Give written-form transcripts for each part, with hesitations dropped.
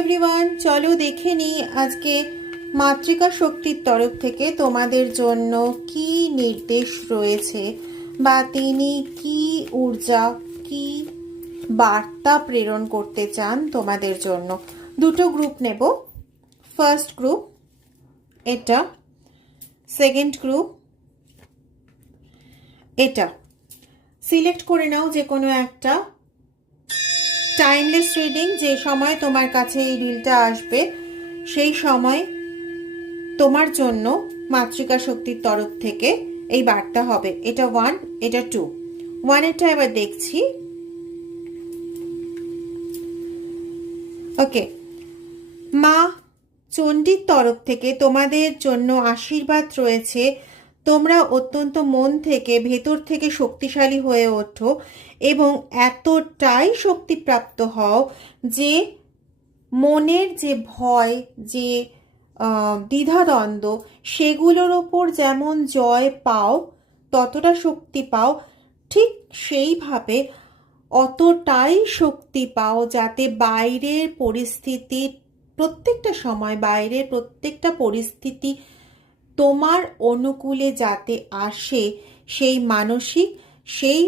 Everyone, চলো দেখে নিই আজকে মাতৃকা শক্তির তরফ থেকে তোমাদের জন্য কি নির্দেশ রয়েছে বা তিনি কি ঊর্জা কি বার্তা প্রেরণ করতে চান তোমাদের জন্য। দুটো গ্রুপ নেব। ফার্স্ট গ্রুপ এটা, সেকেন্ড গ্রুপ এটা। সিলেক্ট করে নাও যে কোনো একটা। টাইমলেস রিডিং, যে সময় তোমার কাছে এই রিলটা আসবে সেই সময় তোমার জন্য মাতৃকা শক্তির তরফ থেকে এই বার্তা হবে। এটা 1, এটা 2। 1এরটা এবার দেখছি। ওকে, মা চণ্ডীর তরফ থেকে তোমাদের জন্য আশীর্বাদ রয়েছে। তোমরা অত্যন্ত মন থেকে ভেতর থেকে শক্তিশালী হয়ে ওঠো এবং এতটাই শক্তিপ্রাপ্ত হও যে মনের যে ভয়, যে দ্বিধাদ্বন্দ্ব, সেগুলোর ওপর যেমন জয় পাও, ততটা শক্তি পাও, ঠিক সেইভাবে অতটাই শক্তি পাও যাতে বাইরের পরিস্থিতি, প্রত্যেকটা সময় বাইরের প্রত্যেকটা পরিস্থিতি তোমার অনুকূলে যাতে আসে, সেই মানসিক, সেই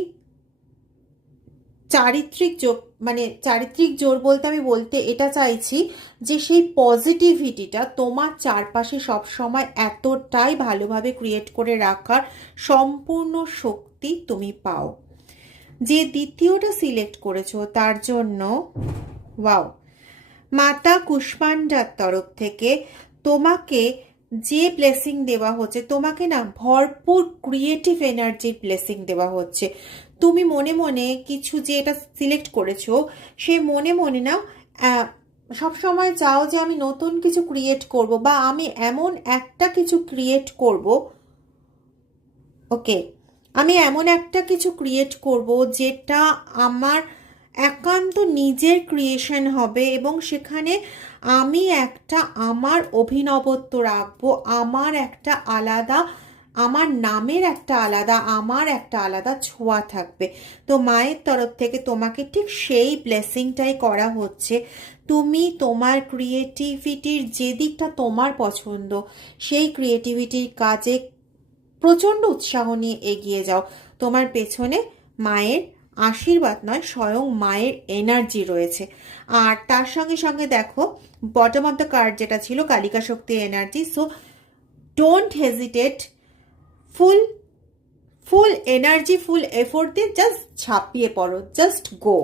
চারিত্রিক যোগ, মানে চারিত্রিক জোর বলতে আমি বলতে এটা চাইছি যে সেই পজিটিভিটিটা তোমার চারপাশে সবসময় এতটাই ভালোভাবে ক্রিয়েট করে রাখার সম্পূর্ণ শক্তি তুমি পাও। যে দ্বিতীয়টা সিলেক্ট করেছো তার জন্য ওয়াও, মাতা কুষ্মান্ডার তরফ থেকে তোমাকে যে ব্লেসিং দেওয়া হচ্ছে, তোমাকে না ভরপুর ক্রিয়েটিভ এনার্জির ব্লেসিং দেওয়া হচ্ছে। তুমি মনে মনে কিছু, যে এটা সিলেক্ট করেছো সে মনে মনে না সব সময় চাও যে আমি নতুন কিছু ক্রিয়েট করব বা আমি এমন একটা কিছু ক্রিয়েট করব। ওকে, আমি এমন একটা কিছু ক্রিয়েট করব যেটা আমার একান্ত নিজের ক্রিয়েশন হবে এবং সেখানে আমি একটা আমার অভিনবত্ব রাখবো, আমার একটা আলাদা, আমার নামের একটা আলাদা, আমার একটা আলাদা ছোঁয়া থাকবে। তো মায়ের তরফ থেকে তোমাকে ঠিক সেই ব্লেসিংটাই করা হচ্ছে। তুমি তোমার ক্রিয়েটিভিটির যে দিকটা তোমার পছন্দ, সেই ক্রিয়েটিভিটির কাজে প্রচণ্ড উৎসাহ নিয়ে এগিয়ে যাও। তোমার পেছনে মায়ের আশীর্বাদ নয়, স্বয়ং মায়ের এনার্জি রয়েছে। আর তার সঙ্গে সঙ্গে দেখো বটম অফ দ্য কার্ড যেটা ছিল কালিকা শক্তি energy. So don't hesitate, full energy, full effort দিয়ে জাস্ট ঝাঁপিয়ে পড়ো, জাস্ট গো।